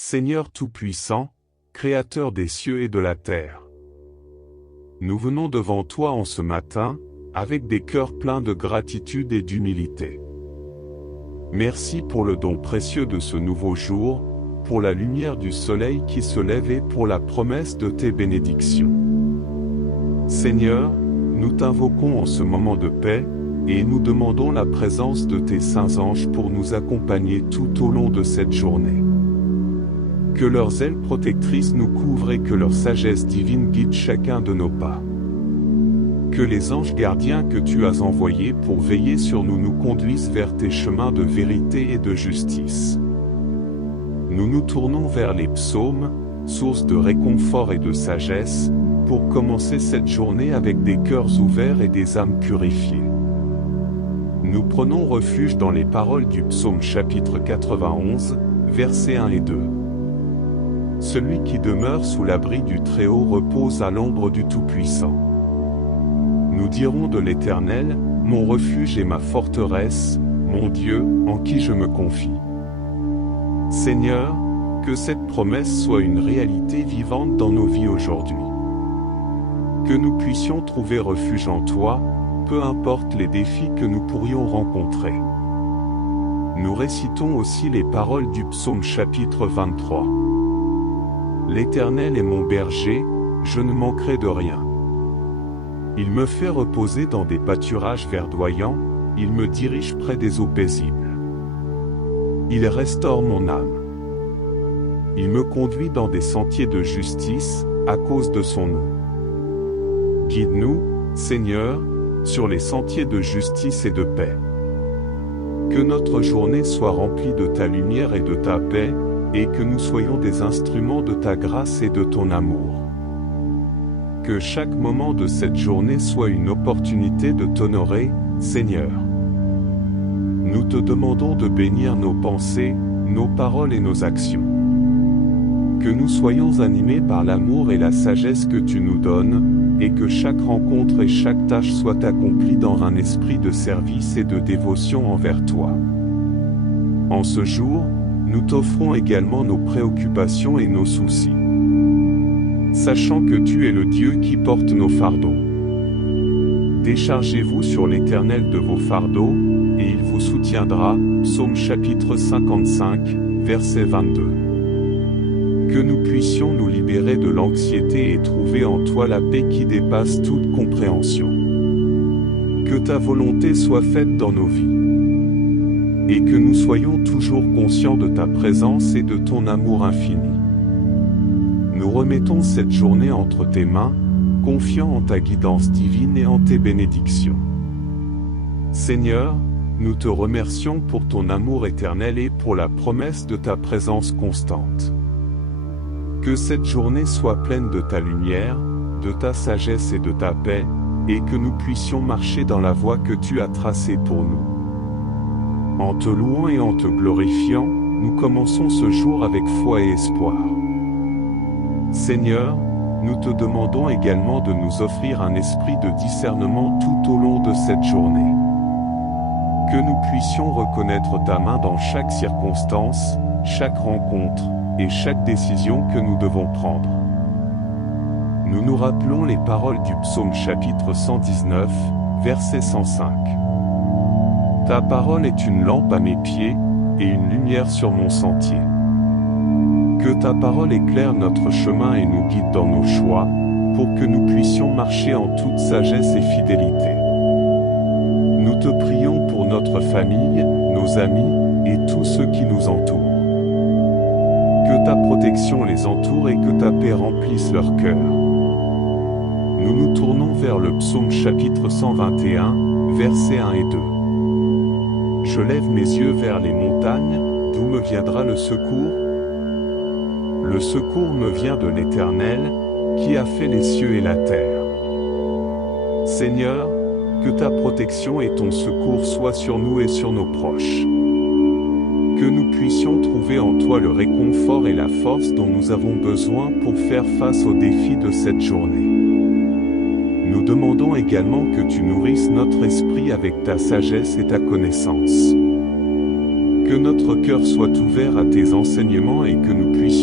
Seigneur Tout-Puissant, Créateur des cieux et de la terre. Nous venons devant toi en ce matin, avec des cœurs pleins de gratitude et d'humilité. Merci pour le don précieux de ce nouveau jour, pour la lumière du soleil qui se lève et pour la promesse de tes bénédictions. Seigneur, nous t'invoquons en ce moment de paix, et nous demandons la présence de tes saints anges pour nous accompagner tout au long de cette journée. Que leurs ailes protectrices nous couvrent et que leur sagesse divine guide chacun de nos pas. Que les anges gardiens que tu as envoyés pour veiller sur nous nous conduisent vers tes chemins de vérité et de justice. Nous nous tournons vers les psaumes, source de réconfort et de sagesse, pour commencer cette journée avec des cœurs ouverts et des âmes purifiées. Nous prenons refuge dans les paroles du psaume chapitre 91, versets 1 et 2. Celui qui demeure sous l'abri du Très-Haut repose à l'ombre du Tout-Puissant. Nous dirons de l'Éternel, mon refuge et ma forteresse, mon Dieu, en qui je me confie. Seigneur, que cette promesse soit une réalité vivante dans nos vies aujourd'hui. Que nous puissions trouver refuge en toi, peu importe les défis que nous pourrions rencontrer. Nous récitons aussi les paroles du psaume chapitre 23. L'Éternel est mon berger, je ne manquerai de rien. Il me fait reposer dans des pâturages verdoyants, il me dirige près des eaux paisibles. Il restaure mon âme. Il me conduit dans des sentiers de justice, à cause de son nom. Guide-nous, Seigneur, sur les sentiers de justice et de paix. Que notre journée soit remplie de ta lumière et de ta paix, et que nous soyons des instruments de ta grâce et de ton amour. Que chaque moment de cette journée soit une opportunité de t'honorer, Seigneur. Nous te demandons de bénir nos pensées, nos paroles et nos actions. Que nous soyons animés par l'amour et la sagesse que tu nous donnes, et que chaque rencontre et chaque tâche soit accomplie dans un esprit de service et de dévotion envers toi. En ce jour, nous t'offrons également nos préoccupations et nos soucis. Sachant que tu es le Dieu qui porte nos fardeaux. Déchargez-vous sur l'Éternel de vos fardeaux, et il vous soutiendra. Psaume chapitre 55, verset 22. Que nous puissions nous libérer de l'anxiété et trouver en toi la paix qui dépasse toute compréhension. Que ta volonté soit faite dans nos vies. Et que nous soyons toujours conscients de ta présence et de ton amour infini. Nous remettons cette journée entre tes mains, confiants en ta guidance divine et en tes bénédictions. Seigneur, nous te remercions pour ton amour éternel et pour la promesse de ta présence constante. Que cette journée soit pleine de ta lumière, de ta sagesse et de ta paix, et que nous puissions marcher dans la voie que tu as tracée pour nous. En te louant et en te glorifiant, nous commençons ce jour avec foi et espoir. Seigneur, nous te demandons également de nous offrir un esprit de discernement tout au long de cette journée. Que nous puissions reconnaître ta main dans chaque circonstance, chaque rencontre, et chaque décision que nous devons prendre. Nous nous rappelons les paroles du psaume chapitre 119, verset 105. Ta parole est une lampe à mes pieds, et une lumière sur mon sentier. Que ta parole éclaire notre chemin et nous guide dans nos choix, pour que nous puissions marcher en toute sagesse et fidélité. Nous te prions pour notre famille, nos amis, et tous ceux qui nous entourent. Que ta protection les entoure et que ta paix remplisse leur cœur. Nous nous tournons vers le psaume chapitre 121, versets 1 et 2. Je lève mes yeux vers les montagnes, d'où me viendra le secours? Le secours me vient de l'Éternel, qui a fait les cieux et la terre. Seigneur, que ta protection et ton secours soient sur nous et sur nos proches. Que nous puissions trouver en toi le réconfort et la force dont nous avons besoin pour faire face aux défis de cette journée. Nous demandons également que tu nourrisses notre esprit avec ta sagesse et ta connaissance. Que notre cœur soit ouvert à tes enseignements et que nous puissions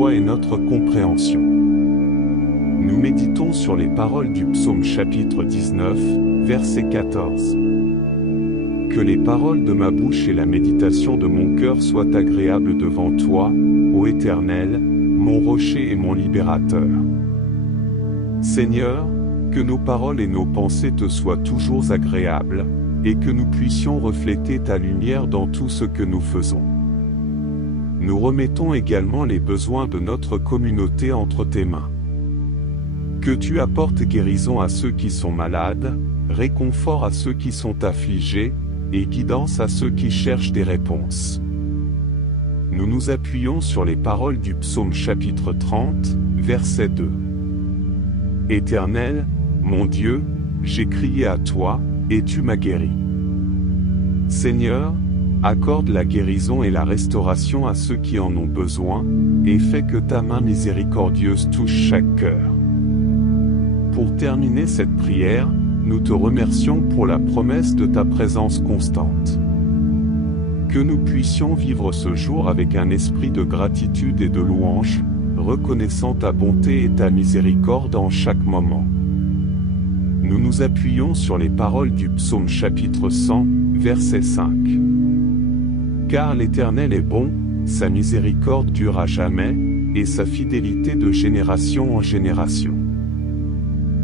foi et notre compréhension. Nous méditons sur les paroles du psaume chapitre 19, verset 14. Que les paroles de ma bouche et la méditation de mon cœur soient agréables devant toi, ô Éternel, mon rocher et mon libérateur. Seigneur, que nos paroles et nos pensées te soient toujours agréables, et que nous puissions refléter ta lumière dans tout ce que nous faisons. Nous remettons également les besoins de notre communauté entre tes mains. Que tu apportes guérison à ceux qui sont malades, réconfort à ceux qui sont affligés, et guidance à ceux qui cherchent des réponses. Nous nous appuyons sur les paroles du psaume chapitre 30, verset 2. Éternel, mon Dieu, j'ai crié à toi, et tu m'as guéri. Seigneur, accorde la guérison et la restauration à ceux qui en ont besoin, et fais que ta main miséricordieuse touche chaque cœur. Pour terminer cette prière, nous te remercions pour la promesse de ta présence constante. Que nous puissions vivre ce jour avec un esprit de gratitude et de louange, reconnaissant ta bonté et ta miséricorde en chaque moment. Nous nous appuyons sur les paroles du psaume chapitre 100, verset 5. Car l'Éternel est bon, sa miséricorde dure à jamais, et sa fidélité de génération en génération.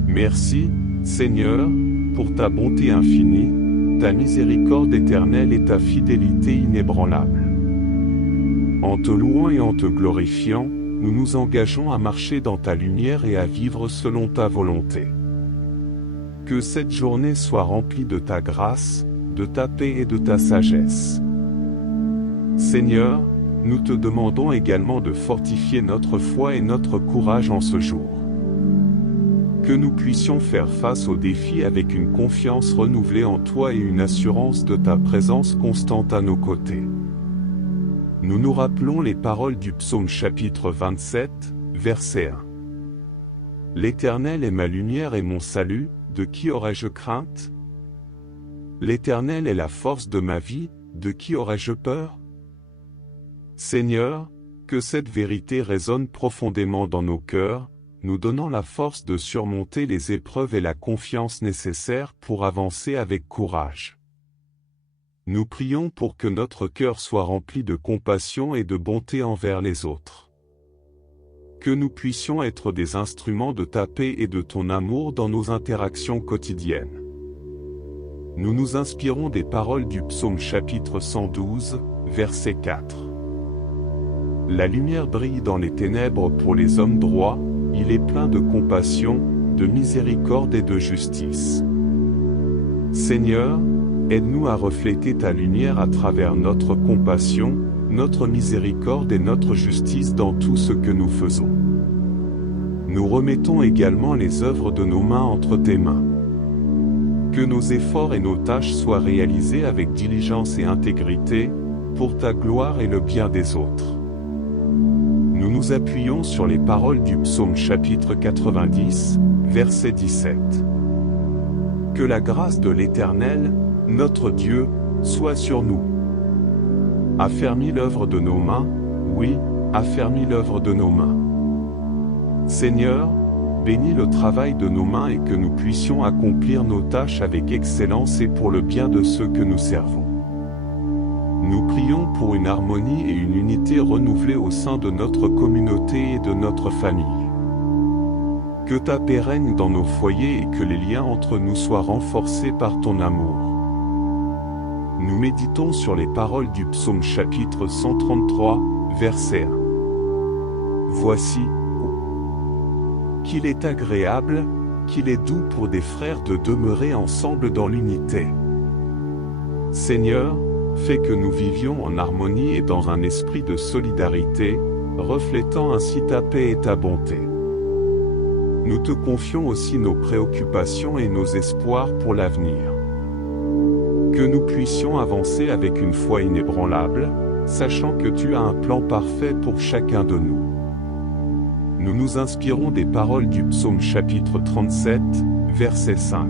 Merci, Seigneur, pour ta bonté infinie, ta miséricorde éternelle et ta fidélité inébranlable. En te louant et en te glorifiant, nous nous engageons à marcher dans ta lumière et à vivre selon ta volonté. Que cette journée soit remplie de ta grâce, de ta paix et de ta sagesse. Seigneur, nous te demandons également de fortifier notre foi et notre courage en ce jour. Que nous puissions faire face aux défis avec une confiance renouvelée en toi et une assurance de ta présence constante à nos côtés. Nous nous rappelons les paroles du psaume chapitre 27, verset 1. L'Éternel est ma lumière et mon salut, de qui aurais-je crainte? L'Éternel est la force de ma vie, de qui aurais-je peur? Seigneur, que cette vérité résonne profondément dans nos cœurs, nous donnant la force de surmonter les épreuves et la confiance nécessaires pour avancer avec courage. Nous prions pour que notre cœur soit rempli de compassion et de bonté envers les autres. Que nous puissions être des instruments de ta paix et de ton amour dans nos interactions quotidiennes. Nous nous inspirons des paroles du psaume chapitre 112, verset 4. La lumière brille dans les ténèbres pour les hommes droits, il est plein de compassion, de miséricorde et de justice. Seigneur, aide-nous à refléter ta lumière à travers notre compassion, notre miséricorde et notre justice dans tout ce que nous faisons. Nous remettons également les œuvres de nos mains entre tes mains. Que nos efforts et nos tâches soient réalisés avec diligence et intégrité, pour ta gloire et le bien des autres. Nous nous appuyons sur les paroles du psaume chapitre 90, verset 17. Que la grâce de l'Éternel, notre Dieu, soit sur nous. Affermis l'œuvre de nos mains, oui, affermis l'œuvre de nos mains. Seigneur, bénis le travail de nos mains et que nous puissions accomplir nos tâches avec excellence et pour le bien de ceux que nous servons. Nous prions pour une harmonie et une unité renouvelées au sein de notre communauté et de notre famille. Que ta paix règne dans nos foyers et que les liens entre nous soient renforcés par ton amour. Nous méditons sur les paroles du psaume chapitre 133, verset 1. Voici, qu'il est agréable, qu'il est doux pour des frères de demeurer ensemble dans l'unité. Seigneur, fais que nous vivions en harmonie et dans un esprit de solidarité, reflétant ainsi ta paix et ta bonté. Nous te confions aussi nos préoccupations et nos espoirs pour l'avenir. Que nous puissions avancer avec une foi inébranlable, sachant que tu as un plan parfait pour chacun de nous. Nous nous inspirons des paroles du psaume chapitre 37, verset 5.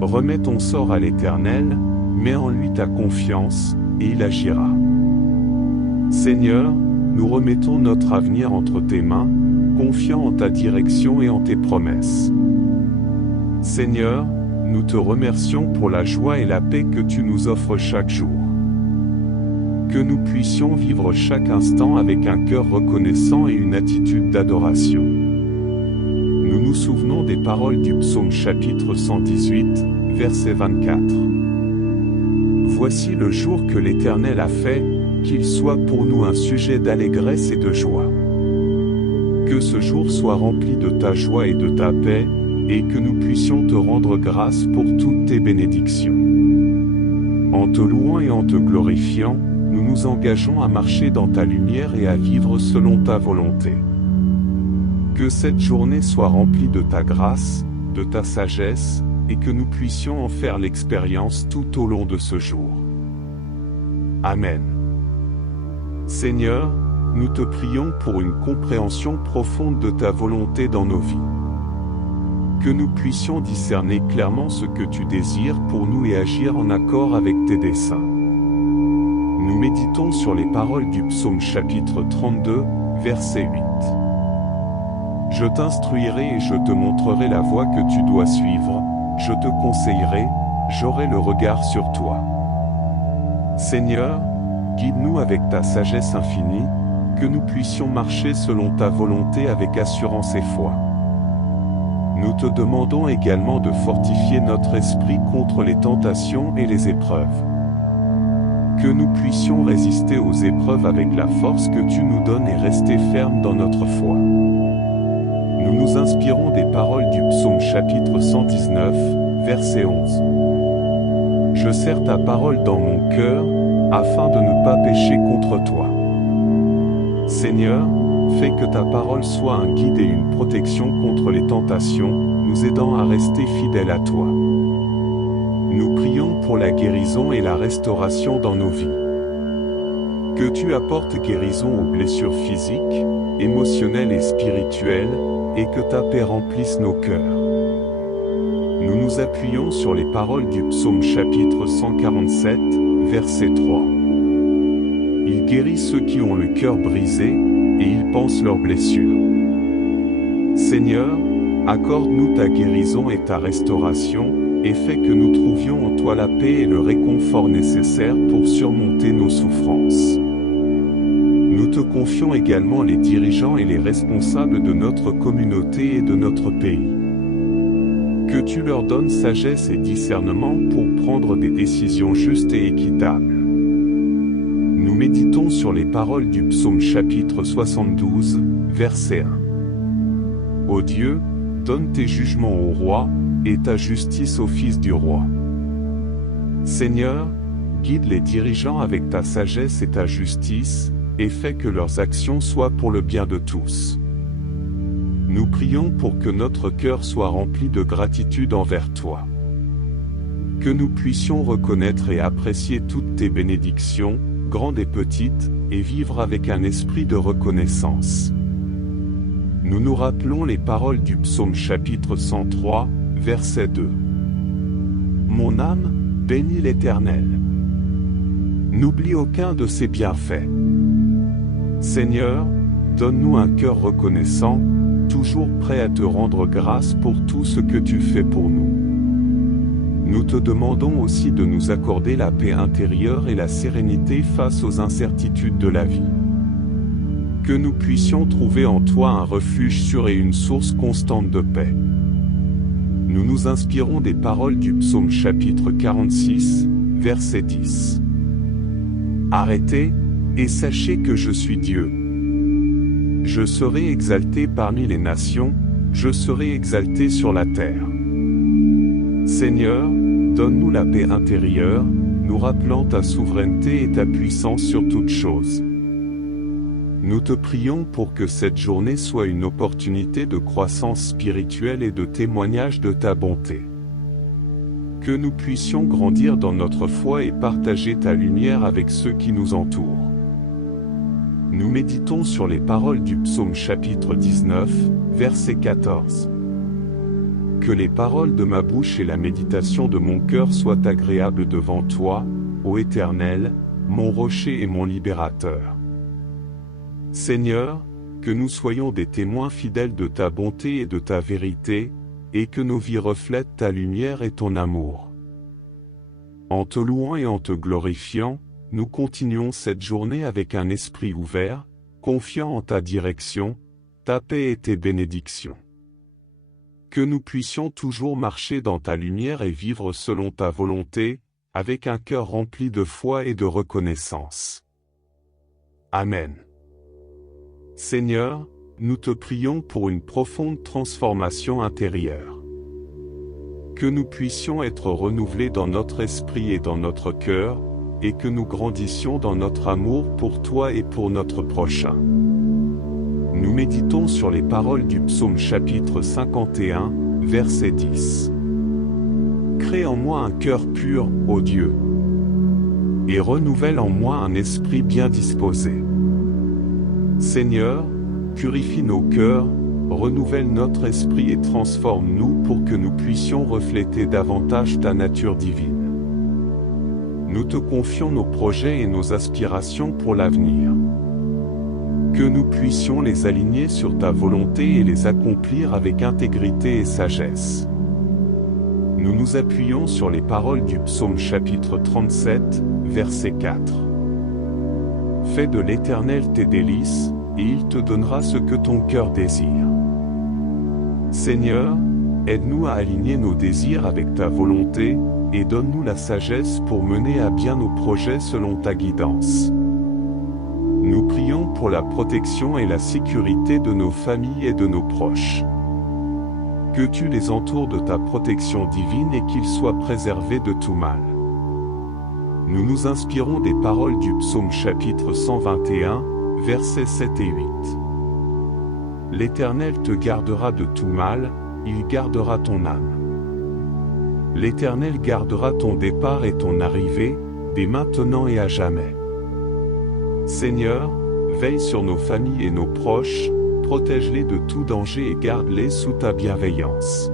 Remets ton sort à l'Éternel, mets en lui ta confiance, et il agira. Seigneur, nous remettons notre avenir entre tes mains, confiants en ta direction et en tes promesses. Seigneur, nous te remercions pour la joie et la paix que tu nous offres chaque jour. Que nous puissions vivre chaque instant avec un cœur reconnaissant et une attitude d'adoration. Nous nous souvenons des paroles du psaume chapitre 118, verset 24. Voici le jour que l'Éternel a fait, qu'il soit pour nous un sujet d'allégresse et de joie. Que ce jour soit rempli de ta joie et de ta paix, et que nous puissions te rendre grâce pour toutes tes bénédictions. En te louant et en te glorifiant, nous nous engageons à marcher dans ta lumière et à vivre selon ta volonté. Que cette journée soit remplie de ta grâce, de ta sagesse, et que nous puissions en faire l'expérience tout au long de ce jour. Amen. Seigneur, nous te prions pour une compréhension profonde de ta volonté dans nos vies. Que nous puissions discerner clairement ce que tu désires pour nous et agir en accord avec tes desseins. Nous méditons sur les paroles du psaume chapitre 32, verset 8. Je t'instruirai et je te montrerai la voie que tu dois suivre, je te conseillerai, j'aurai le regard sur toi. Seigneur, guide-nous avec ta sagesse infinie, que nous puissions marcher selon ta volonté avec assurance et foi. Nous te demandons également de fortifier notre esprit contre les tentations et les épreuves. Que nous puissions résister aux épreuves avec la force que tu nous donnes et rester fermes dans notre foi. Nous nous inspirons des paroles du psaume chapitre 119, verset 11. Je serre ta parole dans mon cœur, afin de ne pas pécher contre toi. Seigneur, fais que ta parole soit un guide et une protection contre les tentations, nous aidant à rester fidèles à toi. Nous prions pour la guérison et la restauration dans nos vies. Que tu apportes guérison aux blessures physiques, émotionnelles et spirituelles, et que ta paix remplisse nos cœurs. Nous nous appuyons sur les paroles du psaume chapitre 147, verset 3. Il guérit ceux qui ont le cœur brisé, et il panse leurs blessures. Seigneur, accorde-nous ta guérison et ta restauration, et fais que nous trouvions en toi la paix et le réconfort nécessaire pour surmonter nos souffrances. Nous te confions également les dirigeants et les responsables de notre communauté et de notre pays. Que tu leur donnes sagesse et discernement pour prendre des décisions justes et équitables. Nous méditons sur les paroles du psaume chapitre 72, verset 1. Ô Dieu, donne tes jugements au roi, et ta justice au fils du roi. Seigneur, guide les dirigeants avec ta sagesse et ta justice, et fais que leurs actions soient pour le bien de tous. Nous prions pour que notre cœur soit rempli de gratitude envers toi. Que nous puissions reconnaître et apprécier toutes tes bénédictions, grandes et petites, et vivre avec un esprit de reconnaissance. Nous nous rappelons les paroles du psaume chapitre 103, verset 2. Mon âme, bénis l'Éternel. N'oublie aucun de ses bienfaits. Seigneur, donne-nous un cœur reconnaissant, toujours prêt à te rendre grâce pour tout ce que tu fais pour nous. Nous te demandons aussi de nous accorder la paix intérieure et la sérénité face aux incertitudes de la vie. Que nous puissions trouver en toi un refuge sûr et une source constante de paix. Nous nous inspirons des paroles du psaume chapitre 46, verset 10. Arrêtez, et sachez que je suis Dieu. Je serai exalté parmi les nations, je serai exalté sur la terre. Seigneur, donne-nous la paix intérieure, nous rappelant ta souveraineté et ta puissance sur toutes choses. Nous te prions pour que cette journée soit une opportunité de croissance spirituelle et de témoignage de ta bonté. Que nous puissions grandir dans notre foi et partager ta lumière avec ceux qui nous entourent. Nous méditons sur les paroles du psaume chapitre 19, verset 14. Que les paroles de ma bouche et la méditation de mon cœur soient agréables devant toi, ô Éternel, mon rocher et mon libérateur. Seigneur, que nous soyons des témoins fidèles de ta bonté et de ta vérité, et que nos vies reflètent ta lumière et ton amour. En te louant et en te glorifiant, nous continuons cette journée avec un esprit ouvert, confiant en ta direction, ta paix et tes bénédictions. Que nous puissions toujours marcher dans ta lumière et vivre selon ta volonté, avec un cœur rempli de foi et de reconnaissance. Amen. Seigneur, nous te prions pour une profonde transformation intérieure. Que nous puissions être renouvelés dans notre esprit et dans notre cœur, et que nous grandissions dans notre amour pour toi et pour notre prochain. Nous méditons sur les paroles du psaume chapitre 51, verset 10. Crée en moi un cœur pur, ô Dieu, et renouvelle en moi un esprit bien disposé. Seigneur, purifie nos cœurs, renouvelle notre esprit et transforme-nous pour que nous puissions refléter davantage ta nature divine. Nous te confions nos projets et nos aspirations pour l'avenir. Que nous puissions les aligner sur ta volonté et les accomplir avec intégrité et sagesse. Nous nous appuyons sur les paroles du psaume chapitre 37, verset 4. Fais de l'Éternel tes délices, et il te donnera ce que ton cœur désire. Seigneur, aide-nous à aligner nos désirs avec ta volonté, et donne-nous la sagesse pour mener à bien nos projets selon ta guidance. Nous prions pour la protection et la sécurité de nos familles et de nos proches. Que tu les entoures de ta protection divine et qu'ils soient préservés de tout mal. Nous nous inspirons des paroles du psaume chapitre 121, versets 7 et 8. L'Éternel te gardera de tout mal, il gardera ton âme. L'Éternel gardera ton départ et ton arrivée, dès maintenant et à jamais. Seigneur, veille sur nos familles et nos proches, protège-les de tout danger et garde-les sous ta bienveillance.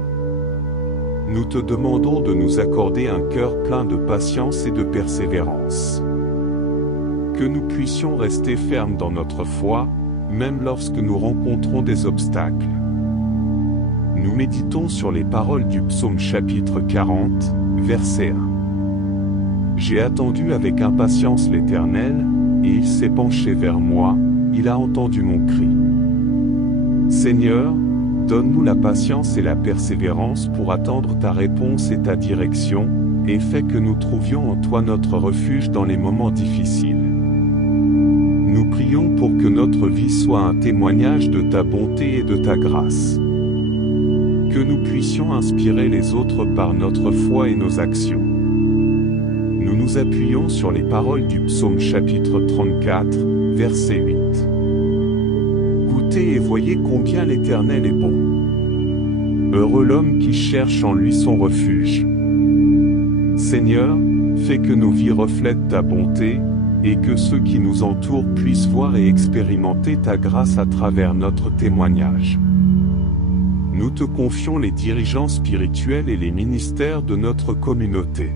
Nous te demandons de nous accorder un cœur plein de patience et de persévérance. Que nous puissions rester fermes dans notre foi, même lorsque nous rencontrons des obstacles. Nous méditons sur les paroles du psaume chapitre 40, verset 1. J'ai attendu avec impatience l'Éternel, et il s'est penché vers moi, il a entendu mon cri. Seigneur, donne-nous la patience et la persévérance pour attendre ta réponse et ta direction, et fais que nous trouvions en toi notre refuge dans les moments difficiles. Nous prions pour que notre vie soit un témoignage de ta bonté et de ta grâce. Que nous puissions inspirer les autres par notre foi et nos actions. Nous nous appuyons sur les paroles du psaume chapitre 34, verset 8. Goûtez et voyez combien l'Éternel est bon. Heureux l'homme qui cherche en lui son refuge. Seigneur, fais que nos vies reflètent ta bonté, et que ceux qui nous entourent puissent voir et expérimenter ta grâce à travers notre témoignage. Nous te confions les dirigeants spirituels et les ministères de notre communauté.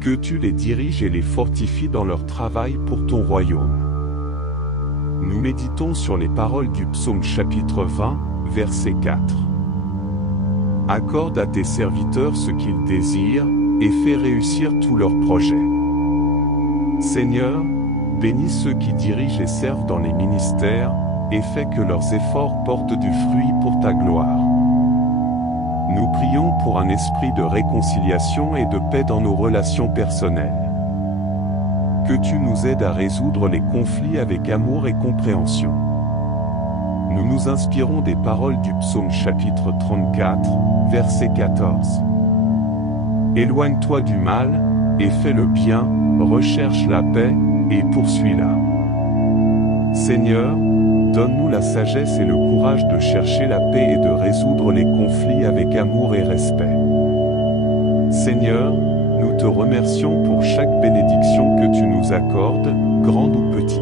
Que tu les diriges et les fortifies dans leur travail pour ton royaume. Nous méditons sur les paroles du psaume chapitre 20, verset 4. Accorde à tes serviteurs ce qu'ils désirent, et fais réussir tous leurs projets. Seigneur, bénis ceux qui dirigent et servent dans les ministères, et fais que leurs efforts portent du fruit pour ta gloire. Nous prions pour un esprit de réconciliation et de paix dans nos relations personnelles. Que tu nous aides à résoudre les conflits avec amour et compréhension. Nous nous inspirons des paroles du psaume chapitre 34, verset 14. Éloigne-toi du mal, et fais le bien, recherche la paix, et poursuis-la. Seigneur, donne-nous la sagesse et le courage de chercher la paix et de résoudre les conflits avec amour et respect. Seigneur, nous te remercions pour chaque bénédiction que tu nous accordes, grande ou petite.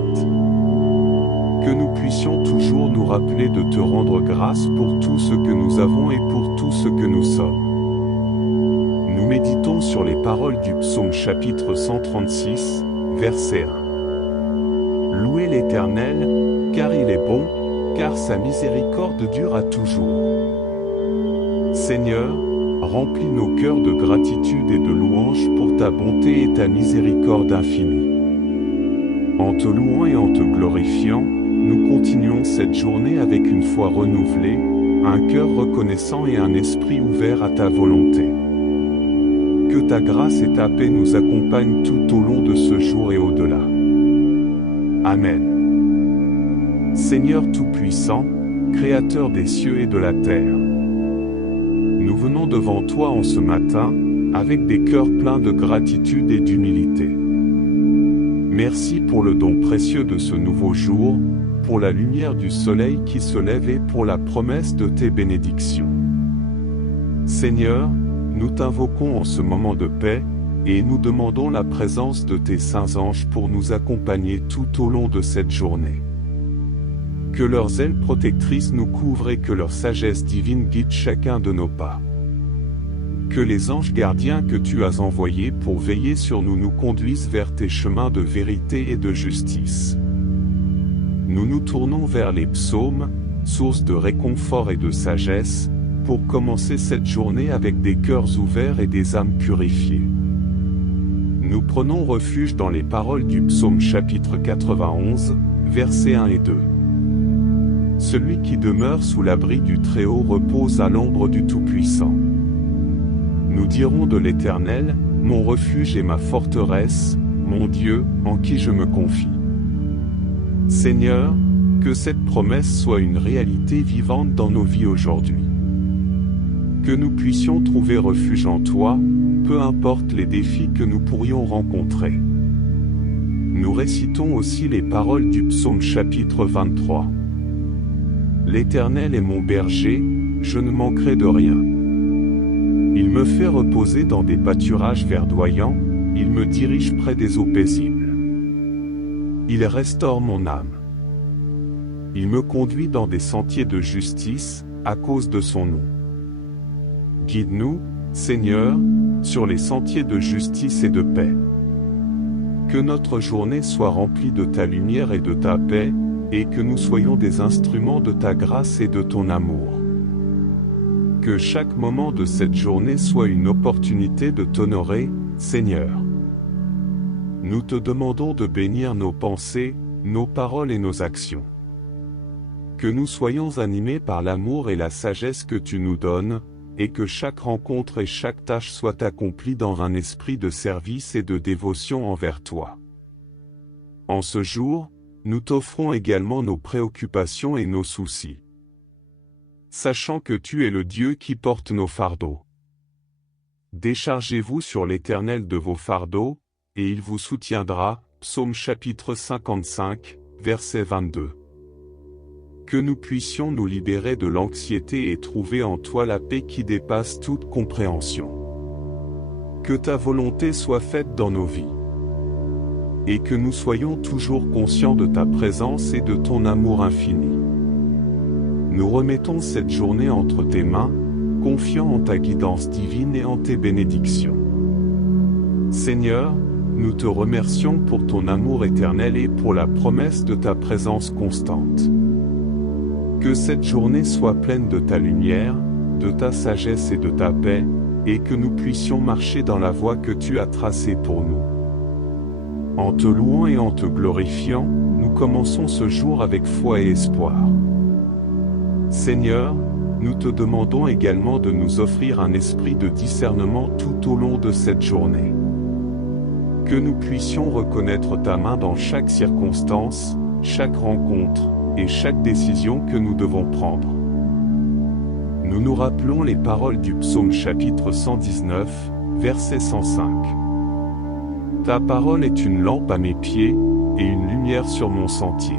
Que nous puissions toujours nous rappeler de te rendre grâce pour tout ce que nous avons et pour tout ce que nous sommes. Nous méditons sur les paroles du psaume chapitre 136, verset 1. Louez l'Éternel, car il est bon, car sa miséricorde dure à toujours. Seigneur, remplis nos cœurs de gratitude et de louange pour ta bonté et ta miséricorde infinie. En te louant et en te glorifiant, nous continuons cette journée avec une foi renouvelée, un cœur reconnaissant et un esprit ouvert à ta volonté. Que ta grâce et ta paix nous accompagnent tout au long de ce jour et au-delà. Amen. Seigneur Tout-Puissant, Créateur des cieux et de la terre, nous venons devant toi en ce matin, avec des cœurs pleins de gratitude et d'humilité. Merci pour le don précieux de ce nouveau jour, pour la lumière du soleil qui se lève et pour la promesse de tes bénédictions. Seigneur, nous t'invoquons en ce moment de paix, et nous demandons la présence de tes saints anges pour nous accompagner tout au long de cette journée. Que leurs ailes protectrices nous couvrent et que leur sagesse divine guide chacun de nos pas. Que les anges gardiens que tu as envoyés pour veiller sur nous nous conduisent vers tes chemins de vérité et de justice. Nous nous tournons vers les psaumes, source de réconfort et de sagesse, pour commencer cette journée avec des cœurs ouverts et des âmes purifiées. Nous prenons refuge dans les paroles du psaume chapitre 91, versets 1 et 2. Celui qui demeure sous l'abri du Très-Haut repose à l'ombre du Tout-Puissant. Nous dirons de l'Éternel, mon refuge et ma forteresse, mon Dieu, en qui je me confie. Seigneur, que cette promesse soit une réalité vivante dans nos vies aujourd'hui. Que nous puissions trouver refuge en toi, peu importe les défis que nous pourrions rencontrer. Nous récitons aussi les paroles du psaume chapitre 23. L'Éternel est mon berger, je ne manquerai de rien. Il me fait reposer dans des pâturages verdoyants, il me dirige près des eaux paisibles. Il restaure mon âme. Il me conduit dans des sentiers de justice, à cause de son nom. Guide-nous, Seigneur, sur les sentiers de justice et de paix. Que notre journée soit remplie de ta lumière et de ta paix, et que nous soyons des instruments de ta grâce et de ton amour. Que chaque moment de cette journée soit une opportunité de t'honorer, Seigneur. Nous te demandons de bénir nos pensées, nos paroles et nos actions. Que nous soyons animés par l'amour et la sagesse que tu nous donnes, et que chaque rencontre et chaque tâche soit accomplie dans un esprit de service et de dévotion envers toi. En ce jour, nous t'offrons également nos préoccupations et nos soucis. Sachant que tu es le Dieu qui porte nos fardeaux. Déchargez-vous sur l'Éternel de vos fardeaux, et il vous soutiendra. Psaume chapitre 55, verset 22. Que nous puissions nous libérer de l'anxiété et trouver en toi la paix qui dépasse toute compréhension. Que ta volonté soit faite dans nos vies. Et que nous soyons toujours conscients de ta présence et de ton amour infini. Nous remettons cette journée entre tes mains, confiants en ta guidance divine et en tes bénédictions. Seigneur, nous te remercions pour ton amour éternel et pour la promesse de ta présence constante. Que cette journée soit pleine de ta lumière, de ta sagesse et de ta paix, et que nous puissions marcher dans la voie que tu as tracée pour nous. En te louant et en te glorifiant, nous commençons ce jour avec foi et espoir. Seigneur, nous te demandons également de nous offrir un esprit de discernement tout au long de cette journée. Que nous puissions reconnaître ta main dans chaque circonstance, chaque rencontre, et chaque décision que nous devons prendre. Nous nous rappelons les paroles du psaume chapitre 119, verset 105. Ta parole est une lampe à mes pieds, et une lumière sur mon sentier.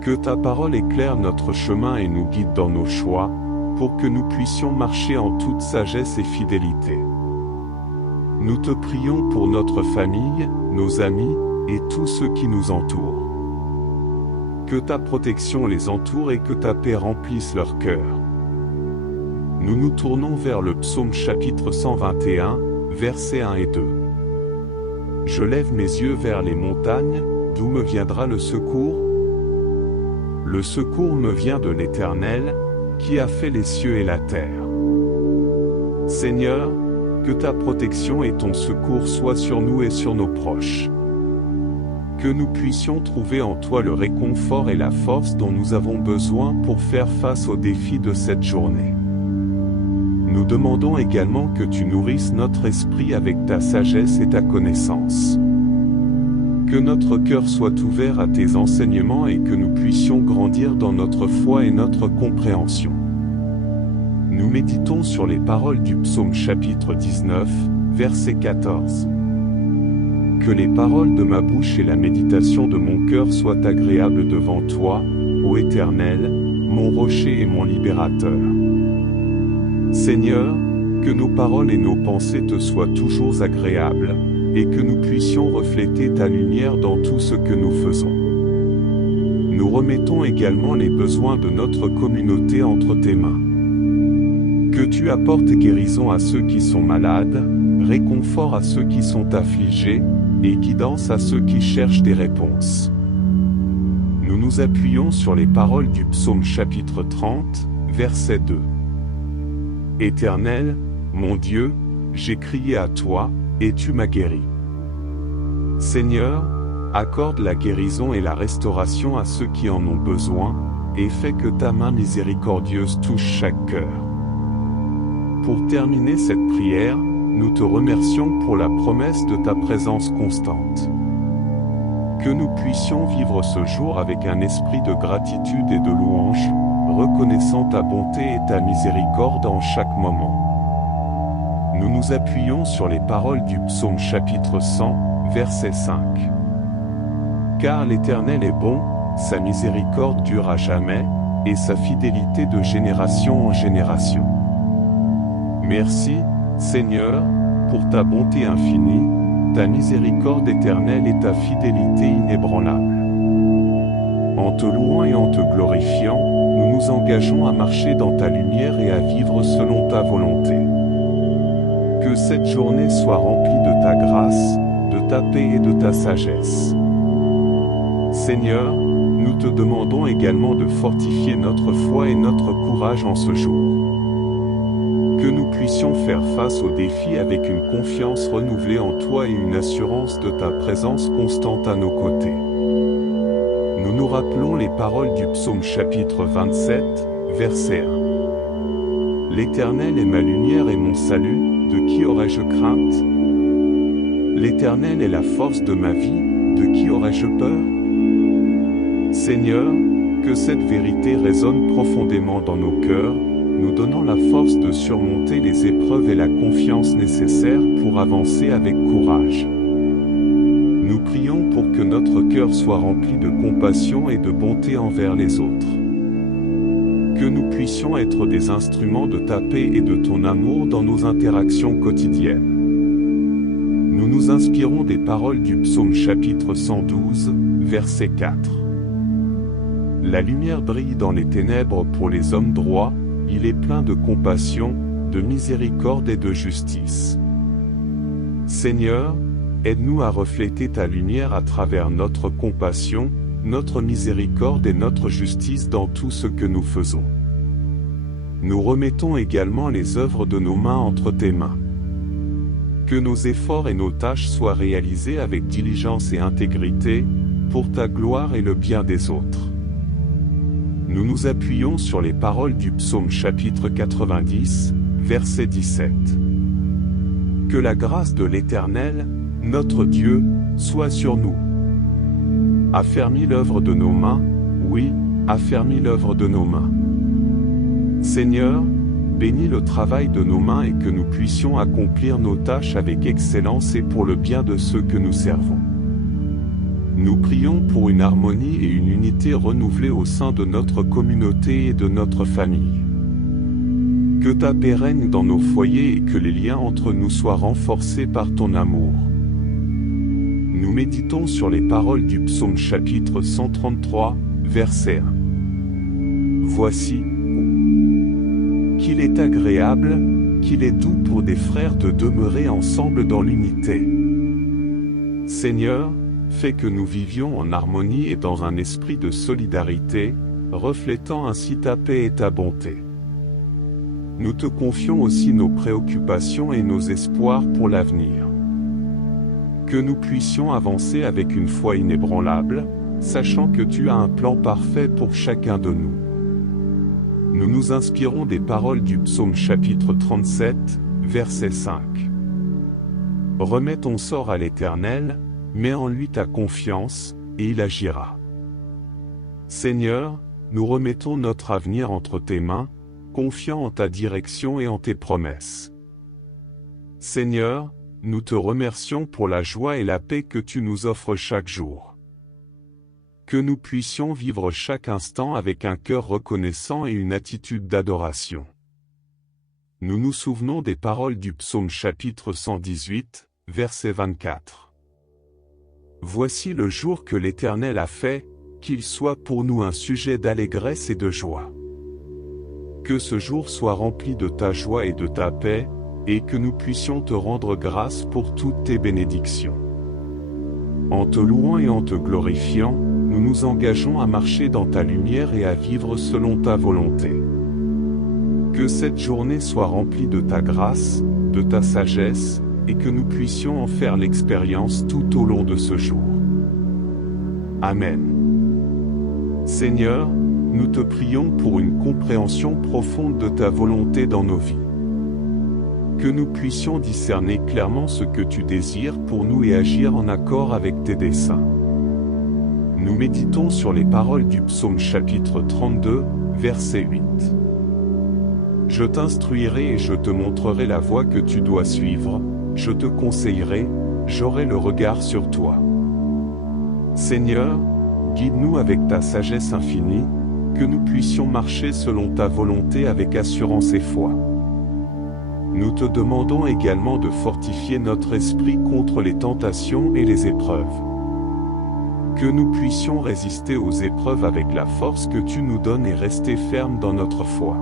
Que ta parole éclaire notre chemin et nous guide dans nos choix, pour que nous puissions marcher en toute sagesse et fidélité. Nous te prions pour notre famille, nos amis, et tous ceux qui nous entourent. Que ta protection les entoure et que ta paix remplisse leur cœur. Nous nous tournons vers le psaume chapitre 121, versets 1 et 2. Je lève mes yeux vers les montagnes, d'où d'où me viendra le secours? Le secours me vient de l'Éternel, qui a fait les cieux et la terre. Seigneur, que ta protection et ton secours soient sur nous et sur nos proches. Que nous puissions trouver en toi le réconfort et la force dont nous avons besoin pour faire face aux défis de cette journée. Nous demandons également que tu nourrisses notre esprit avec ta sagesse et ta connaissance. Que notre cœur soit ouvert à tes enseignements et que nous puissions grandir dans notre foi et notre compréhension. Nous méditons sur les paroles du psaume chapitre 19, verset 14. Que les paroles de ma bouche et la méditation de mon cœur soient agréables devant toi, ô Éternel, mon rocher et mon libérateur. Seigneur, que nos paroles et nos pensées te soient toujours agréables, et que nous puissions refléter ta lumière dans tout ce que nous faisons. Nous remettons également les besoins de notre communauté entre tes mains. Que tu apportes guérison à ceux qui sont malades, réconfort à ceux qui sont affligés, et guidance à ceux qui cherchent des réponses. Nous nous appuyons sur les paroles du psaume chapitre 30, verset 2. Éternel, mon Dieu, j'ai crié à toi, et tu m'as guéri. Seigneur, accorde la guérison et la restauration à ceux qui en ont besoin, et fais que ta main miséricordieuse touche chaque cœur. Pour terminer cette prière, nous te remercions pour la promesse de ta présence constante. Que nous puissions vivre ce jour avec un esprit de gratitude et de louange, reconnaissant ta bonté et ta miséricorde en chaque moment. Nous nous appuyons sur les paroles du psaume chapitre 100, verset 5. Car l'Éternel est bon, sa miséricorde dure à jamais, et sa fidélité de génération en génération. Merci, Seigneur, pour ta bonté infinie, ta miséricorde éternelle et ta fidélité inébranlable. En te louant et en te glorifiant, nous nous engageons à marcher dans ta lumière et à vivre selon ta volonté. Que cette journée soit remplie de ta grâce, de ta paix et de ta sagesse. Seigneur, nous te demandons également de fortifier notre foi et notre courage en ce jour. Que nous puissions faire face aux défis avec une confiance renouvelée en toi et une assurance de ta présence constante à nos côtés. Nous nous rappelons les paroles du psaume chapitre 27, verset 1. L'Éternel est ma lumière et mon salut, de qui aurais-je crainte? L'Éternel est la force de ma vie, de qui aurais-je peur? Seigneur, que cette vérité résonne profondément dans nos cœurs, nous donnant la force de surmonter les épreuves et la confiance nécessaires pour avancer avec courage. Nous prions pour que notre cœur soit rempli de compassion et de bonté envers les autres. Que nous puissions être des instruments de ta paix et de ton amour dans nos interactions quotidiennes. Nous nous inspirons des paroles du psaume chapitre 112, verset 4. La lumière brille dans les ténèbres pour les hommes droits, il est plein de compassion, de miséricorde et de justice. Seigneur, aide-nous à refléter ta lumière à travers notre compassion, notre miséricorde et notre justice dans tout ce que nous faisons. Nous remettons également les œuvres de nos mains entre tes mains. Que nos efforts et nos tâches soient réalisés avec diligence et intégrité, pour ta gloire et le bien des autres. Nous nous appuyons sur les paroles du psaume chapitre 90, verset 17. Que la grâce de l'Éternel, notre Dieu, soit sur nous. Affermis l'œuvre de nos mains, oui, affermis l'œuvre de nos mains. Seigneur, bénis le travail de nos mains et que nous puissions accomplir nos tâches avec excellence et pour le bien de ceux que nous servons. Nous prions pour une harmonie et une unité renouvelée au sein de notre communauté et de notre famille. Que ta paix règne dans nos foyers et que les liens entre nous soient renforcés par ton amour. Nous méditons sur les paroles du psaume chapitre 133, verset 1. Voici, qu'il est agréable, qu'il est doux pour des frères de demeurer ensemble dans l'unité. Seigneur, fais que nous vivions en harmonie et dans un esprit de solidarité, reflétant ainsi ta paix et ta bonté. Nous te confions aussi nos préoccupations et nos espoirs pour l'avenir. Que nous puissions avancer avec une foi inébranlable, sachant que tu as un plan parfait pour chacun de nous. Nous nous inspirons des paroles du psaume chapitre 37, verset 5. Remets ton sort à l'Éternel, mets en lui ta confiance, et il agira. Seigneur, nous remettons notre avenir entre tes mains, confiants en ta direction et en tes promesses. Seigneur, nous te remercions pour la joie et la paix que tu nous offres chaque jour. Que nous puissions vivre chaque instant avec un cœur reconnaissant et une attitude d'adoration. Nous nous souvenons des paroles du psaume chapitre 118, verset 24. Voici le jour que l'Éternel a fait, qu'il soit pour nous un sujet d'allégresse et de joie. Que ce jour soit rempli de ta joie et de ta paix, et que nous puissions te rendre grâce pour toutes tes bénédictions. En te louant et en te glorifiant, nous nous engageons à marcher dans ta lumière et à vivre selon ta volonté. Que cette journée soit remplie de ta grâce, de ta sagesse, et que nous puissions en faire l'expérience tout au long de ce jour. Amen. Seigneur, nous te prions pour une compréhension profonde de ta volonté dans nos vies. Que nous puissions discerner clairement ce que tu désires pour nous et agir en accord avec tes desseins. Nous méditons sur les paroles du psaume chapitre 32, verset 8. Je t'instruirai et je te montrerai la voie que tu dois suivre, je te conseillerai, j'aurai le regard sur toi. Seigneur, guide-nous avec ta sagesse infinie, que nous puissions marcher selon ta volonté avec assurance et foi. Nous te demandons également de fortifier notre esprit contre les tentations et les épreuves. Que nous puissions résister aux épreuves avec la force que tu nous donnes et rester fermes dans notre foi.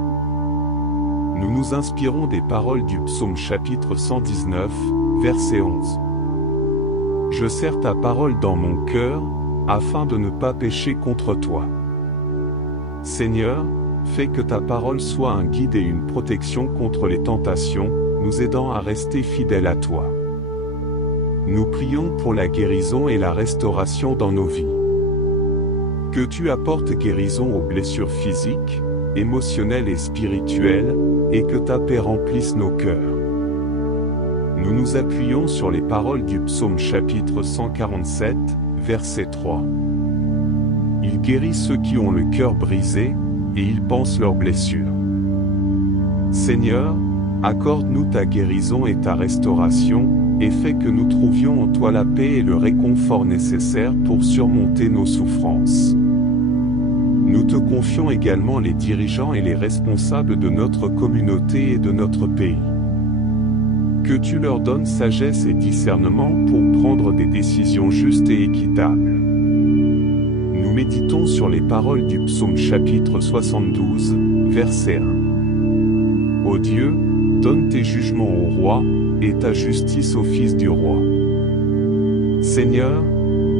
Nous nous inspirons des paroles du psaume chapitre 119, verset 11. Je serre ta parole dans mon cœur, afin de ne pas pécher contre toi. Seigneur, fais que ta parole soit un guide et une protection contre les tentations, nous aidant à rester fidèles à toi. Nous prions pour la guérison et la restauration dans nos vies. Que tu apportes guérison aux blessures physiques, émotionnelles et spirituelles, et que ta paix remplisse nos cœurs. Nous nous appuyons sur les paroles du psaume chapitre 147, verset 3. Il guérit ceux qui ont le cœur brisé, et il pense leurs blessures. Seigneur, accorde-nous ta guérison et ta restauration, et fais que nous trouvions en toi la paix et le réconfort nécessaires pour surmonter nos souffrances. Nous te confions également les dirigeants et les responsables de notre communauté et de notre pays. Que tu leur donnes sagesse et discernement pour prendre des décisions justes et équitables. Nous méditons sur les paroles du psaume chapitre 72, verset 1. Ô Dieu, donne tes jugements au roi, et ta justice au fils du roi. Seigneur,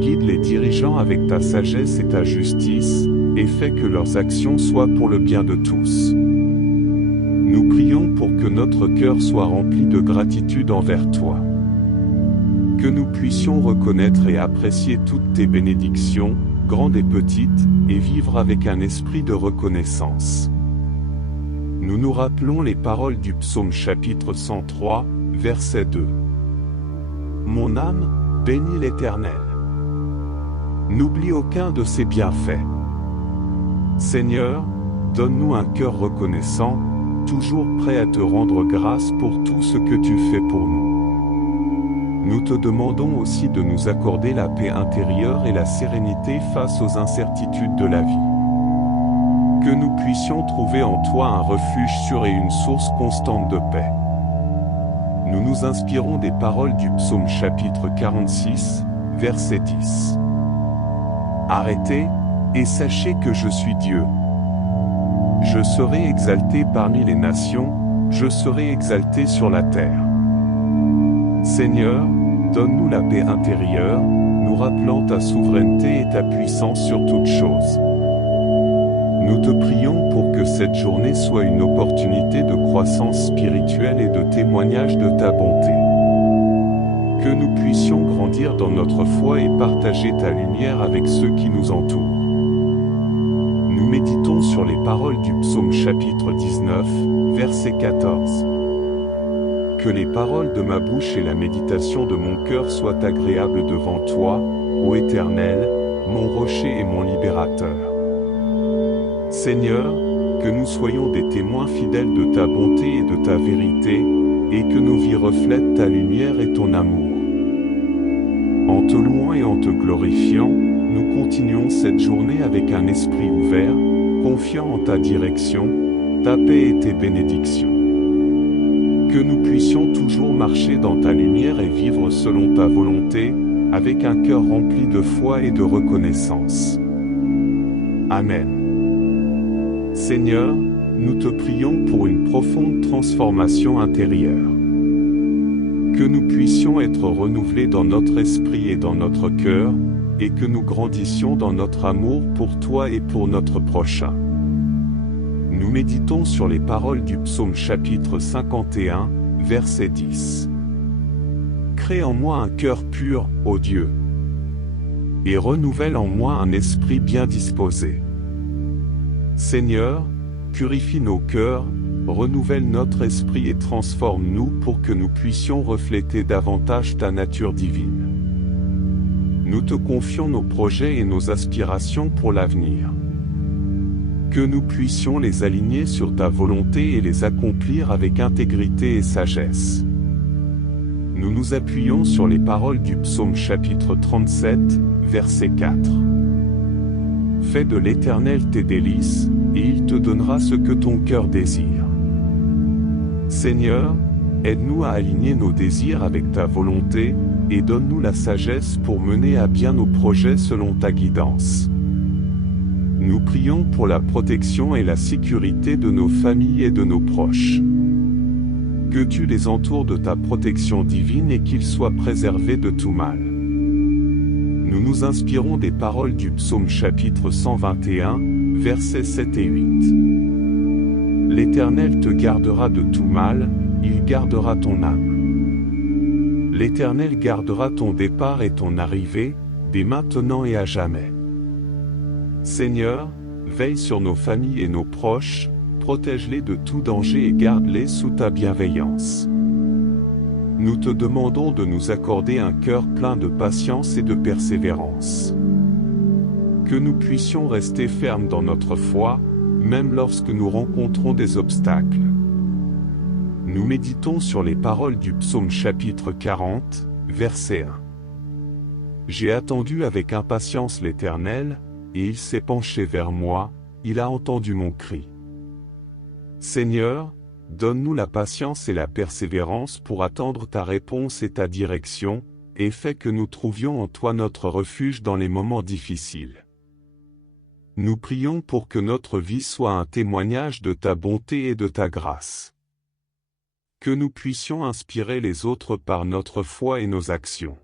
guide les dirigeants avec ta sagesse et ta justice, et fais que leurs actions soient pour le bien de tous. Nous prions pour que notre cœur soit rempli de gratitude envers toi. Que nous puissions reconnaître et apprécier toutes tes bénédictions, grandes et petites, et vivre avec un esprit de reconnaissance. Nous nous rappelons les paroles du psaume chapitre 103, verset 2. Mon âme, bénis l'Éternel. N'oublie aucun de ses bienfaits. Seigneur, donne-nous un cœur reconnaissant, toujours prêt à te rendre grâce pour tout ce que tu fais pour nous. Nous te demandons aussi de nous accorder la paix intérieure et la sérénité face aux incertitudes de la vie. Que nous puissions trouver en toi un refuge sûr et une source constante de paix. Nous nous inspirons des paroles du psaume chapitre 46, verset 10. Arrêtez, et sachez que je suis Dieu. Je serai exalté parmi les nations, je serai exalté sur la terre. Seigneur, donne-nous la paix intérieure, nous nous rappelant ta souveraineté et ta puissance sur toutes choses. Nous te prions pour que cette journée soit une opportunité de croissance spirituelle et de témoignage de ta bonté. Que nous puissions grandir dans notre foi et partager ta lumière avec ceux qui nous entourent. Nous méditons sur les paroles du psaume chapitre 19, verset 14. Que les paroles de ma bouche et la méditation de mon cœur soient agréables devant toi, ô Éternel, mon rocher et mon libérateur. Seigneur, que nous soyons des témoins fidèles de ta bonté et de ta vérité, et que nos vies reflètent ta lumière et ton amour. En te louant et en te glorifiant, nous continuons cette journée avec un esprit ouvert, confiant en ta direction, ta paix et tes bénédictions. Que nous puissions toujours marcher dans ta lumière et vivre selon ta volonté, avec un cœur rempli de foi et de reconnaissance. Amen. Seigneur, nous te prions pour une profonde transformation intérieure. Que nous puissions être renouvelés dans notre esprit et dans notre cœur, et que nous grandissions dans notre amour pour toi et pour notre prochain. Nous méditons sur les paroles du psaume chapitre 51, verset 10. Crée en moi un cœur pur, ô Dieu, et renouvelle en moi un esprit bien disposé. Seigneur, purifie nos cœurs, renouvelle notre esprit et transforme-nous pour que nous puissions refléter davantage ta nature divine. Nous te confions nos projets et nos aspirations pour l'avenir. Que nous puissions les aligner sur ta volonté et les accomplir avec intégrité et sagesse. Nous nous appuyons sur les paroles du psaume chapitre 37, verset 4. Fais de l'Éternel tes délices, et il te donnera ce que ton cœur désire. Seigneur, aide-nous à aligner nos désirs avec ta volonté, et donne-nous la sagesse pour mener à bien nos projets selon ta guidance. Nous prions pour la protection et la sécurité de nos familles et de nos proches. Que tu les entoures de ta protection divine et qu'ils soient préservés de tout mal. Nous nous inspirons des paroles du psaume chapitre 121, versets 7 et 8. L'Éternel te gardera de tout mal, il gardera ton âme. L'Éternel gardera ton départ et ton arrivée, dès maintenant et à jamais. Seigneur, veille sur nos familles et nos proches, protège-les de tout danger et garde-les sous ta bienveillance. Nous te demandons de nous accorder un cœur plein de patience et de persévérance. Que nous puissions rester fermes dans notre foi, même lorsque nous rencontrons des obstacles. Nous méditons sur les paroles du psaume chapitre 40, verset 1. J'ai attendu avec impatience l'Éternel, et il s'est penché vers moi, il a entendu mon cri. Seigneur, donne-nous la patience et la persévérance pour attendre ta réponse et ta direction, et fais que nous trouvions en toi notre refuge dans les moments difficiles. Nous prions pour que notre vie soit un témoignage de ta bonté et de ta grâce. Que nous puissions inspirer les autres par notre foi et nos actions.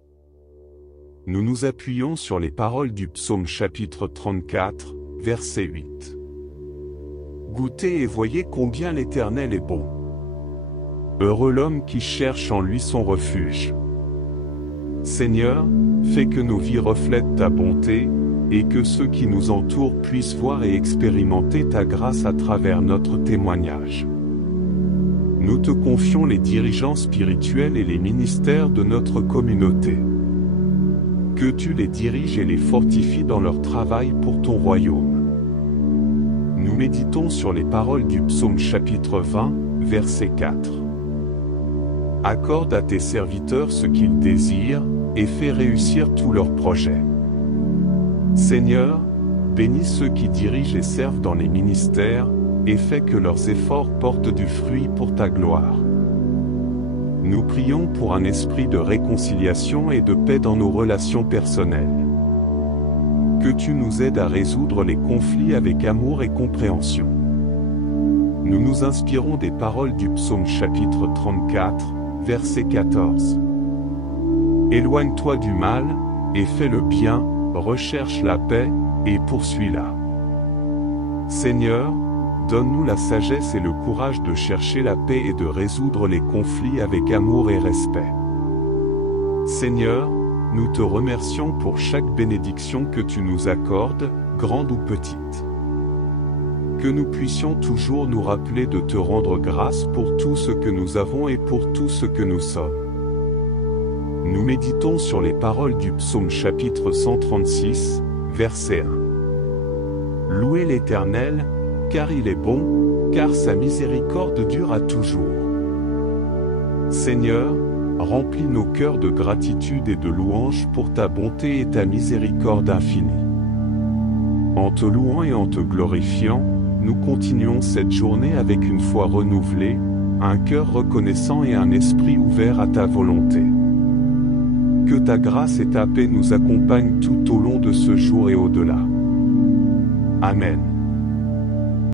Nous nous appuyons sur les paroles du psaume chapitre 34, verset 8. Goûtez et voyez combien l'Éternel est bon. Heureux l'homme qui cherche en lui son refuge. Seigneur, fais que nos vies reflètent ta bonté, et que ceux qui nous entourent puissent voir et expérimenter ta grâce à travers notre témoignage. Nous te confions les dirigeants spirituels et les ministères de notre communauté. Que tu les diriges et les fortifies dans leur travail pour ton royaume. Nous méditons sur les paroles du psaume chapitre 20, verset 4. Accorde à tes serviteurs ce qu'ils désirent, et fais réussir tous leurs projets. Seigneur, bénis ceux qui dirigent et servent dans les ministères, et fais que leurs efforts portent du fruit pour ta gloire. Nous prions pour un esprit de réconciliation et de paix dans nos relations personnelles. Que tu nous aides à résoudre les conflits avec amour et compréhension. Nous nous inspirons des paroles du psaume chapitre 34, verset 14. Éloigne-toi du mal, et fais le bien, recherche la paix, et poursuis-la. Seigneur, donne-nous la sagesse et le courage de chercher la paix et de résoudre les conflits avec amour et respect. Seigneur, nous te remercions pour chaque bénédiction que tu nous accordes, grande ou petite. Que nous puissions toujours nous rappeler de te rendre grâce pour tout ce que nous avons et pour tout ce que nous sommes. Nous méditons sur les paroles du psaume chapitre 136, verset 1. Louez l'Éternel, car il est bon, car sa miséricorde dure à toujours. Seigneur, remplis nos cœurs de gratitude et de louange pour ta bonté et ta miséricorde infinie. En te louant et en te glorifiant, nous continuons cette journée avec une foi renouvelée, un cœur reconnaissant et un esprit ouvert à ta volonté. Que ta grâce et ta paix nous accompagnent tout au long de ce jour et au-delà. Amen.